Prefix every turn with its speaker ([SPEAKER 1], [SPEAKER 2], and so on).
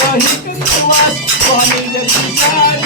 [SPEAKER 1] Well, he can do us, funny that he's